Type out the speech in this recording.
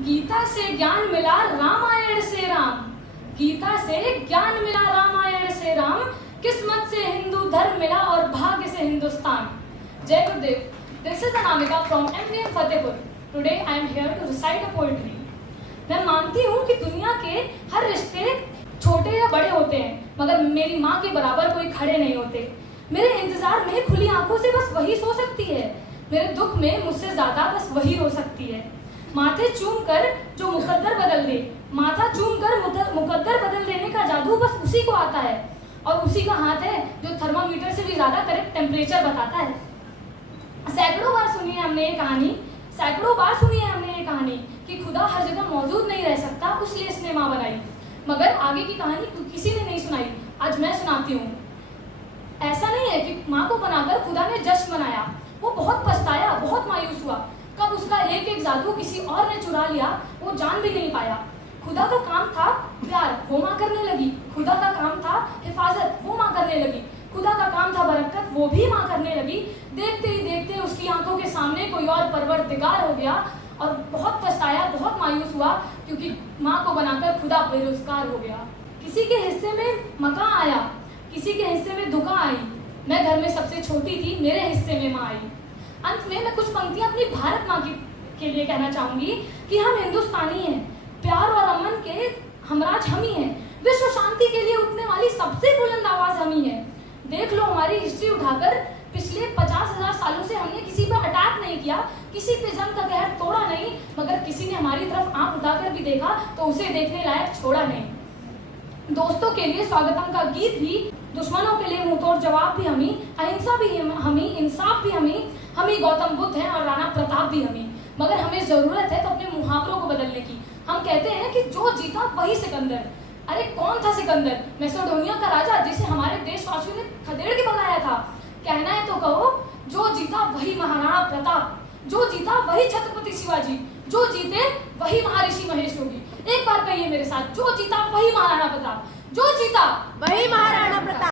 गीता से ज्ञान मिला रामायण से राम, गीता से ज्ञान मिला रामायण से राम, किस्मत से हिंदू धर्म मिला और भाग्य से हिंदुस्तान। जय Gurudev. This is Anamika from MPM Fatehpur. Today I am here to recite a poetry. मैं मानती हूँ कि दुनिया के हर रिश्ते छोटे या बड़े होते हैं, मगर मेरी माँ के बराबर कोई खड़े नहीं होते। मेरे इंतजार में खुली आंखों से बस वही सो सकती है, मेरे दुख में मुझसे ज्यादा बस वही रो सकती है। माथे चूम कर जो मुकद्दर बदल दे, माथा चूम कर मुकद्दर बदल देने का जादू बस उसी को आता है, और उसी का हाथ है जो थर्मामीटर से भी ज्यादा करेक्ट टेम्परेचर बताता है। सैकड़ों बार सुनी है हमने ये कहानी, सैकड़ों बार सुनी है हमने ये कहानी कि खुदा हर जगह मौजूद नहीं रह सकता, उसलिए इसने माँ बनाई। मगर आगे की कहानी किसी ने नहीं सुनाई, आज मैं सुनाती हूँ। ऐसा नहीं है कि माँ को बनाकर खुदा ने जश्न मनाया, वो बहुत पछताया, बहुत मायूस हुआ। कब उसका एक एक जादू किसी और ने चुरा लिया, वो जान भी नहीं पाया। खुदा का काम था प्यार, वो माँ करने लगी। खुदा का काम था हिफाजत, वो माँ करने लगी। खुदा का काम था बरकत, वो भी माँ करने लगी। देखते ही देखते उसकी आंखों के सामने कोई और परवरदिगार हो गया, और बहुत पछताया, बहुत मायूस हुआ, क्योंकि माँ को बनाकर खुदा बेरोजगार हो गया। किसी के हिस्से में मकान आया, किसी के हिस्से में दुकान आई। मैं घर में सबसे छोटी थी, मेरे हिस्से में माँ आई। अंत में मैं कुछ पंक्तियां अपनी भारत माँ के लिए कहना चाहूंगी कि हम हिंदुस्तानी हैं, प्यार और अमन के हमराज हम ही हैं, विश्व शांति के लिए उठने वाली सबसे बुलंद आवाज हम ही हैं। देख लो हमारी हिस्ट्री उठाकर, पिछले 50,000 सालों से हमने किसी पर अटैक नहीं किया, किसी पे जंग का कहर तोड़ा नहीं, मगर किसी ने हमारी तरफ आंख उठाकर भी देखा तो उसे देखने लायक छोड़ा नहीं। दोस्तों के लिए स्वागतम का गीत भी, दुश्मनों के लिए मुंहतोड़ जवाब भी हमी, अहिंसा भी हमी, इंसाफ भी हमी गौतम बुद्ध हैं और राणा प्रताप भी हमी। मगर हमें जरूरत है तो अपने मुहावरों को बदलने की। हम कहते हैं कि जो जीता वही सिकंदर। अरे कौन था सिकंदर? मैसेडोनिया का राजा, जिसे हमारे देशवासियों ने खदेड़ के भगाया था। कहना है तो कहो, जो जीता वही महाराणा प्रताप, जो जीता वही छत्रपति शिवाजी, जो जीते वही महर्षि महेश योगी। एक बार कहिए मेरे साथ, जो जीता वही महाराणा प्रताप, जो जीता वही महाराणा प्रताप।